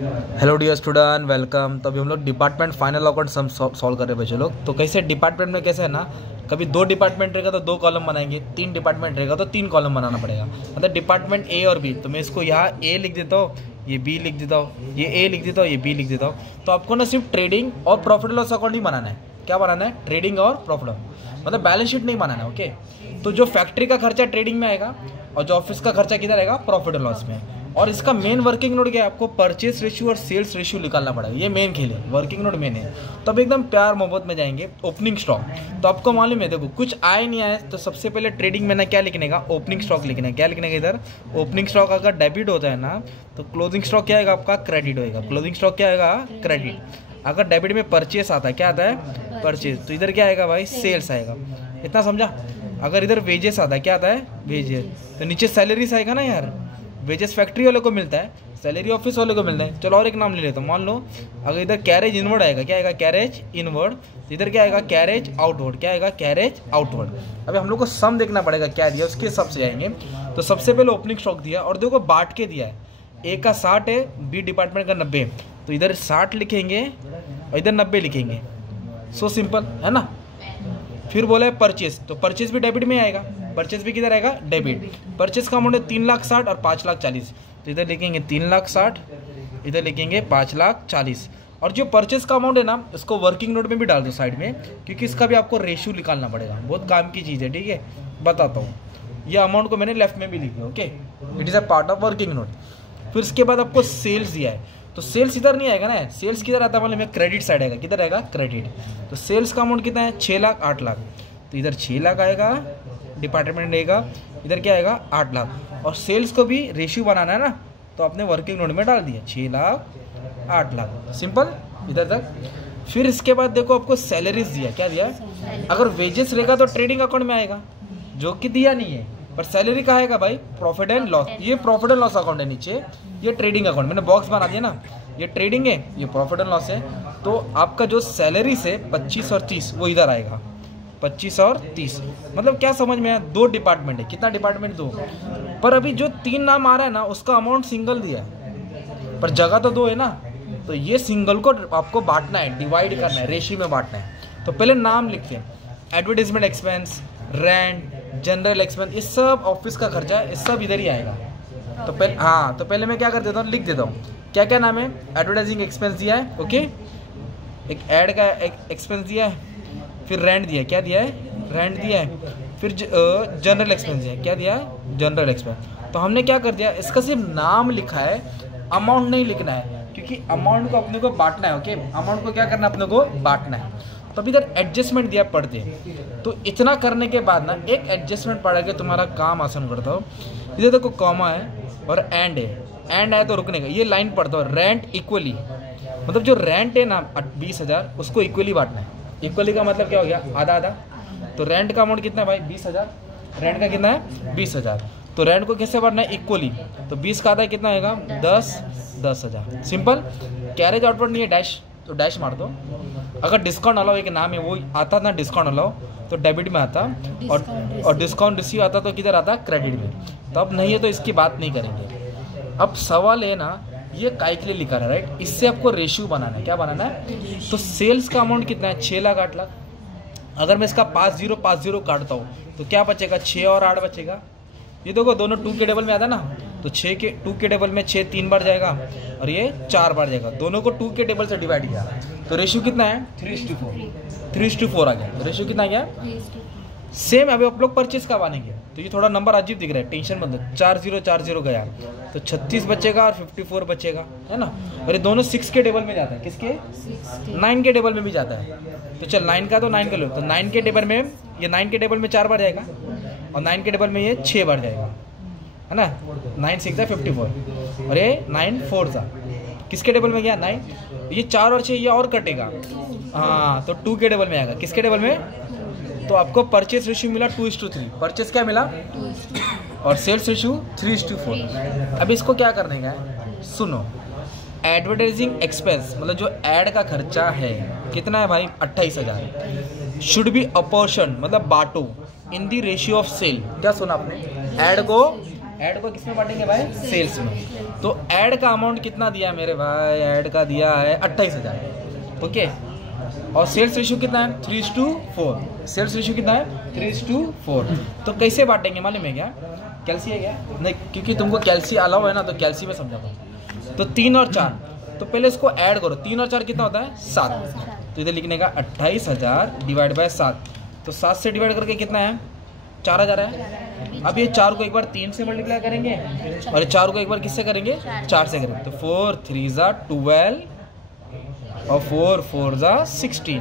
Hello dear student, welcome. तो अभी हम लोग department final account sum solve कर रहे हैं बच्चे लोग। तो कैसे डिपार्टमेंट में कैसे है ना, कभी 2 डिपार्टमेंट रहेगा तो 2 कॉलम बनाएंगे, 3 डिपार्टमेंट रहेगा तो 3 कॉलम बनाना पड़ेगा। मतलब डिपार्टमेंट ए और बी, तो मैं इसको यहाँ ए लिख देता हूँ, ये बी लिख देता हूँ, ये ए लिख देता हूँ, ये बी लिख देता हूँ। तो आपको ना सिर्फ ट्रेडिंग और प्रॉफिट लॉस अकाउंट ही बनाना है। क्या बनाना है? ट्रेडिंग और प्रॉफिट लॉस, मतलब बैलेंस शीट नहीं बनाना है। ओके, तो जो फैक्ट्री का खर्चा ट्रेडिंग में आएगा और जो ऑफिस का खर्चा किधर आएगा? प्रॉफिट एंड लॉस में। और इसका मेन वर्किंग नोट क्या है? आपको परचेस रेशियो और सेल्स रेशियो निकालना पड़ेगा। ये मेन खेल है, वर्किंग नोट मेन है। तो अब एकदम प्यार मोहब्बत में जाएंगे। ओपनिंग स्टॉक, तो आपको मालूम है, देखो कुछ आए नहीं आए तो सबसे पहले ट्रेडिंग में ना क्या लिखने का? ओपनिंग स्टॉक लिखना है। क्या लिखने का इधर? Opening stock. अगर डेबिट होता है ना तो क्लोजिंग स्टॉक क्या आएगा? आपका क्रेडिट होएगा। क्लोजिंग स्टॉक क्या आएगा? क्रेडिट। अगर डेबिट में परचेस आता है, क्या आता है? परचेस, तो इधर क्या आएगा भाई? सेल्स आएगा। इतना समझा? अगर इधर वेजेस आता है, क्या आता है? वेजेस, तो नीचे सैलरीज आएगा ना यार। वेजेस फैक्ट्री वाले को मिलता है, सैलरी ऑफिस वाले को मिलता है। चलो और एक नाम ले लेता हूँ। मान लो अगर इधर कैरेज इनवर्ड आएगा, क्या आएगा? Carriage inward. इधर क्या आएगा? Carriage outward. क्या आएगा? Carriage outward. अभी हम लोग को सम देखना पड़ेगा क्या दिया, उसके हिसाब से आएंगे। तो सबसे पहले ओपनिंग स्टॉक दिया और देखो बांट के दिया है। ए का 60 है, बी डिपार्टमेंट का 90, तो इधर 60 लिखेंगे और इधर 90 लिखेंगे। सो सिंपल है ना। फिर बोला है परचेस, तो परचेस भी डेबिट में आएगा। परचेस भी किधर आएगा? डेबिट। परचेस का अमाउंट है 3,60,000 और 5,40,000, तो इधर लिखेंगे 3,60,000, इधर लिखेंगे 5,40,000। और जो परचेस का अमाउंट है ना, इसको वर्किंग नोट में भी डाल दो साइड में, क्योंकि इसका भी आपको रेशियो निकालना पड़ेगा। बहुत काम की चीज़ है, ठीक है, बताता हूँ। ये अमाउंट को मैंने लेफ्ट में भी लिखा, okay, it is a part of working note. फिर उसके बाद आपको सेल्स दिया है, तो सेल्स इधर नहीं आएगा ना। सेल्स किधर आता है? मतलब क्रेडिट साइड आएगा। किधर आएगा? क्रेडिट। तो सेल्स का अमाउंट कितना है? 6 लाख 8 लाख, तो इधर 6 लाख आएगा, डिपार्टमेंट रहेगा, इधर क्या आएगा? 8 लाख। और सेल्स को भी रेशियो बनाना है ना, तो आपने वर्किंग नोट में डाल दिया 6 लाख 8 लाख। सिंपल इधर तक। फिर इसके बाद देखो आपको सैलरीज दिया। क्या दिया? अगर वेजेस रहेगा तो ट्रेडिंग अकाउंट में आएगा, जो कि दिया नहीं है। पर सैलरी कहाँ आएगा भाई? Profit and loss. ये प्रॉफिट एंड लॉस अकाउंट है नीचे, ये ट्रेडिंग अकाउंट। मैंने बॉक्स बना दिया ना, ये ट्रेडिंग है, ये प्रॉफिट एंड लॉस है। तो आपका जो सैलरी से 25 और 30 वो इधर आएगा। 25 और 30, मतलब क्या समझ में आया? 2 डिपार्टमेंट है। कितना डिपार्टमेंट? 2। पर अभी जो 3 नाम आ रहा है ना, उसका अमाउंट सिंगल दिया है, पर जगह तो 2 है ना। तो ये सिंगल को आपको बांटना है, डिवाइड करना है, रेशियो में बांटना है। तो पहले नाम लिखते हैं। Advertisement expense, rent, general expense, ये सब ऑफिस का खर्चा है, ये सब इधर ही आएगा। तो पहले तो पहले मैं क्या कर देता हूँ? लिख देता हूँ क्या क्या नाम है। एडवर्टाइजिंग एक्सपेंस दिया है, ओके, एक ऐड का एक्सपेंस दिया है। फिर रेंट दिया है। क्या दिया है? रेंट दिया है। फिर जनरल एक्सपेंस दिया है। क्या दिया है? General expense. तो हमने क्या कर दिया, इसका सिर्फ नाम लिखा है, अमाउंट नहीं लिखना है, क्योंकि अमाउंट को अपने को बांटना है। ओके, अमाउंट को क्या करना है? अपने को बांटना है। तो अभी इधर एडजस्टमेंट दिया पढ़ते। तो इतना करने के बाद ना एक एडजस्टमेंट पढ़ के तुम्हारा काम आसान करता हो। इधर देखो कॉमा है और एंड है, एंड है तो रुकने का। ये लाइन पढ़ता हो, रेंट इक्वली, मतलब जो रेंट है ना 20,000, उसको इक्वली बांटना है। इक्वली का मतलब क्या हो गया? आधा आधा। तो रेंट का अमाउंट कितना है भाई? 20,000। रेंट का कितना है? 20,000। तो रेंट को कैसे बांटना है? इक्वली। तो 20 का आधा कितना होगा? 10,000। सिंपल। कैरेज आउटवर्ड नहीं है, डैश, तो डैश मार दो। अगर डिस्काउंट अलाउ एक नाम है, वो आता ना डिस्काउंट अलाउ, तो डेबिट में आता, और डिस्काउंट रिसीव आता तो किधर आता? क्रेडिट में। तो अब नहीं है तो इसकी बात नहीं करेंगे। अब सवाल है ना, ये काय के लिए लिखा है, राइट? इससे आपको रेशियो बनाना है। क्या बनाना है? तो सेल्स का अमाउंट कितना है? 6 लाख 8 लाख। अगर मैं इसका 50 काटता हूँ तो क्या बचेगा? 6 और 8 बचेगा। ये देखो दोनों 2 के टेबल में आता ना, तो 2 के टेबल में 6 3 बार जाएगा और ये 4 बार जाएगा। दोनों को 2 के टेबल से डिवाइड किया, तो रेशियो कितना है? 3:4 आ गया। तो रेशियो कितना आ गया? सेम। अभी आप लोग परचेस का बनेंगे, तो ये थोड़ा नंबर अजीब दिख रहा है, टेंशन मत लो। 4040 गया, तो 36 बचेगा और 54 बचेगा, है ना। और ये दोनों 6 के टेबल में जाता है। किसके? 9 के टेबल में भी जाता है। तो चल 9 का, तो 9 का लो, तो 9 के टेबल में, ये 9 के टेबल में 4 बार जाएगा और 9 के टेबल में ये 6 बार जाएगा, है ना। 9 6 54 और ये 9 4 किसके टेबल में गया? 9। ये 4 और 6 ये और कटेगा, हाँ, तो 2 के टेबल में आएगा। किसके टेबल में? तो आपको परचेस रेशियो मिला 2:3। परचेस क्या मिला? और सेल्स रेशियो 3:4। अब इसको क्या करने का है? सुनो, एडवर्टाइजिंग एक्सपेंस, मतलब जो ऐड का खर्चा है, कितना है भाई? 28,000। शुड बी अपोर्शन, मतलब बांटो, इन दी रेशियो ऑफ सेल। क्या सुना आपने? ऐड को ऐड को किसमें बांटेंगे भाई? सेल्स में। तो ऐड का अमाउंट कितना दिया मेरे भाई? ऐड का दिया है 28,000। ओके, और सेल्स रेशियो कितना है? 3:4। सेल्स रेशियो कितना है? 3:4। तो कैसे बांटेंगे मालूम है क्या? कैल्सी है क्या? नहीं, क्योंकि तुमको कैल्सी अलाउ है ना, तो कैल्सी में समझा पाऊँ। तो 3 और 4, तो पहले इसको ऐड करो। 3 और 4 कितना होता है? 7। तो इधर लिखने का 28,000 डिवाइड बाय 7। तो 7 से डिवाइड करके कितना है? 4,000 है। अब ये 4 को एक बार 3 से मल्टीप्लाई करेंगे और ये 4 को एक बार किससे करेंगे? 4 से करेंगे। तो 4 3 12 और 4 4 16।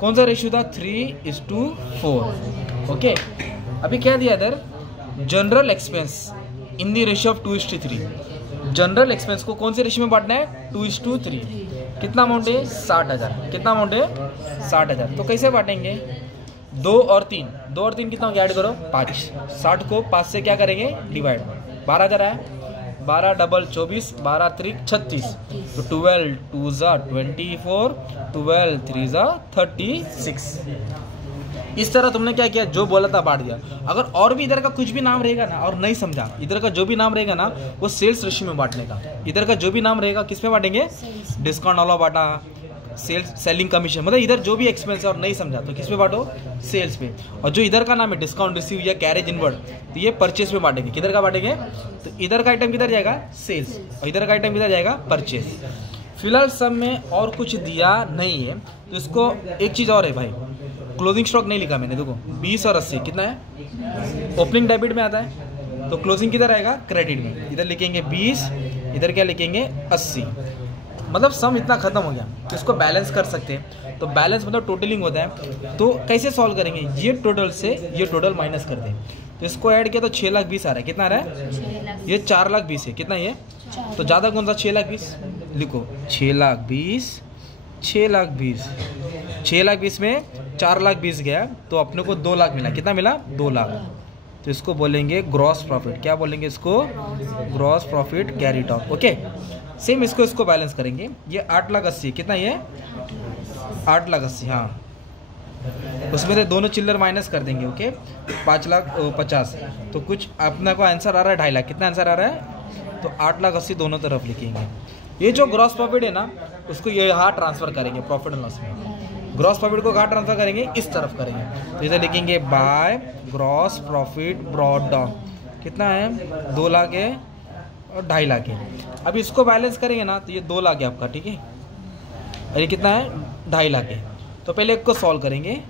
कौन सा रेशियो था? 3:4। ओके, अभी क्या दिया इधर? General expense in the ratio of 2:3। General expense को कौन से रेशियो में बांटना है? 2:3। कितना अमाउंट है? 60,000। कितना अमाउंट है? 60,000। तो कैसे बांटेंगे? 2 और 3, 2 और 3 कितना हो गया? ऐड करो 5। 60 को 5 से क्या करेंगे? डिवाइड। 12,000 है। 12 डबल 24, 12 त्रिक 36। तो 12 2 24, 12 3 36। इस तरह तुमने क्या किया? जो बोला था बांट दिया। अगर और भी इधर का कुछ भी नाम रहेगा ना और नहीं समझा, इधर का जो भी नाम रहेगा ना वो सेल्स रेशियो में बांटने का। इधर का जो भी नाम रहेगा किस में बांटेंगे? डिस्काउंट वाला बांटा, सेल्स सेलिंग कमीशन, मतलब इधर जो भी एक्सपेंस है और नहीं समझा तो किस पे बांटो? सेल्स पे। और जो इधर का नाम है डिस्काउंट रिसीव या कैरेज इनवर्ड, तो ये परचेस में बांटेंगे। किधर का बांटेंगे? तो इधर का आइटम किधर जाएगा? सेल्स, और इधर का आइटम किधर जाएगा? परचेस। फिलहाल सब में और कुछ दिया नहीं है, तो इसको एक चीज़ और है भाई, क्लोजिंग स्टॉक नहीं लिखा मैंने। देखो 20 और 80 कितना है? ओपनिंग डेबिट में आता है, तो क्लोजिंग किधर आएगा? क्रेडिट में। इधर लिखेंगे 20, इधर क्या लिखेंगे? 80। मतलब सम इतना खत्म हो गया, तो इसको बैलेंस कर सकते हैं। तो बैलेंस मतलब टोटलिंग होता है। तो कैसे सॉल्व करेंगे? ये टोटल से ये टोटल माइनस कर दें। तो इसको ऐड किया तो 6,20,000 आ रहा है। कितना आ रहा है? ये 4,20,000 है। कितना ये? तो ज़्यादा कौन सा? 6,20,000 लिखो। 6,20,000, 6,20,000, 6,20,000 में 4,20,000 गया तो अपने को 2 लाख मिला। कितना मिला? 2 लाख। तो इसको बोलेंगे ग्रॉस प्रॉफिट। क्या बोलेंगे इसको? Gross profit carried out. Okay, same इसको बैलेंस करेंगे। ये 8,80,000, कितना ये? 8,80,000। हाँ, उसमें से दोनों चिल्लर माइनस कर देंगे। ओके, 5,50,000। तो कुछ अपना को आंसर आ रहा है 2.5 लाख। कितना आंसर आ रहा है? तो 8,80,000 दोनों तरफ लिखेंगे। ये जो ग्रॉस प्रॉफिट है ना, उसको ये यहाँ ट्रांसफर करेंगे प्रॉफिट एंड लॉस में। ग्रॉस प्रॉफिट को कहाँ ट्रांसफर करेंगे? इस तरफ करेंगे। तो इधर लिखेंगे by gross profit brought down. कितना है? 2 लाख है और 2.5 लाख है। अब इसको बैलेंस करेंगे ना, तो ये 2 लाख है आपका, ठीक है। और ये कितना है? 2.5 लाख है। तो पहले एक को सॉल्व करेंगे।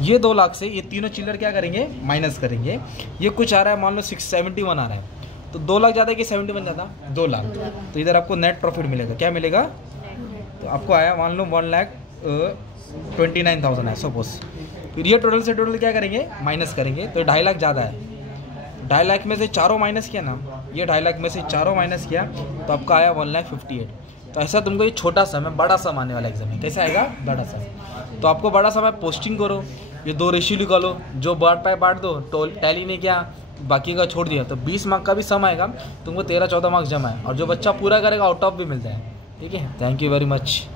ये 2 लाख से ये तीनों चिल्लर क्या करेंगे? माइनस करेंगे। ये कुछ आ रहा है, मान लो 671 आ रहा है। तो 2 लाख ज़्यादा कि 71 ज़्यादा? 2 लाख। तो इधर आपको नेट प्रॉफिट मिलेगा। क्या मिलेगा? तो आपको आया मान लो 1,29,000 है सपोज। फिर ये टोटल से टोटल क्या करेंगे? माइनस करेंगे। तो 2.5 लाख ज़्यादा है। 2.5 लाख में से चारों माइनस किया ना, ये 2.5 लाख में से चारों माइनस किया तो आपका आया 1,58,000। तो ऐसा तुमको ये छोटा सम है, बड़ा सम आने वाला एग्जाम में। कैसे आएगा? बड़ा सम। तो आपको बड़ा सम है, पोस्टिंग करो, ये 2 रेशियो निकालो, जो बांट पाए बांट दो। टैली ने क्या बाकी का छोड़ दिया, तो 20 मार्क का भी सम आएगा, तुमको 13-14 मार्क्स जमा है। और जो बच्चा पूरा करेगा आउट ऑफ भी मिलता है। ठीक है, थैंक यू वेरी मच।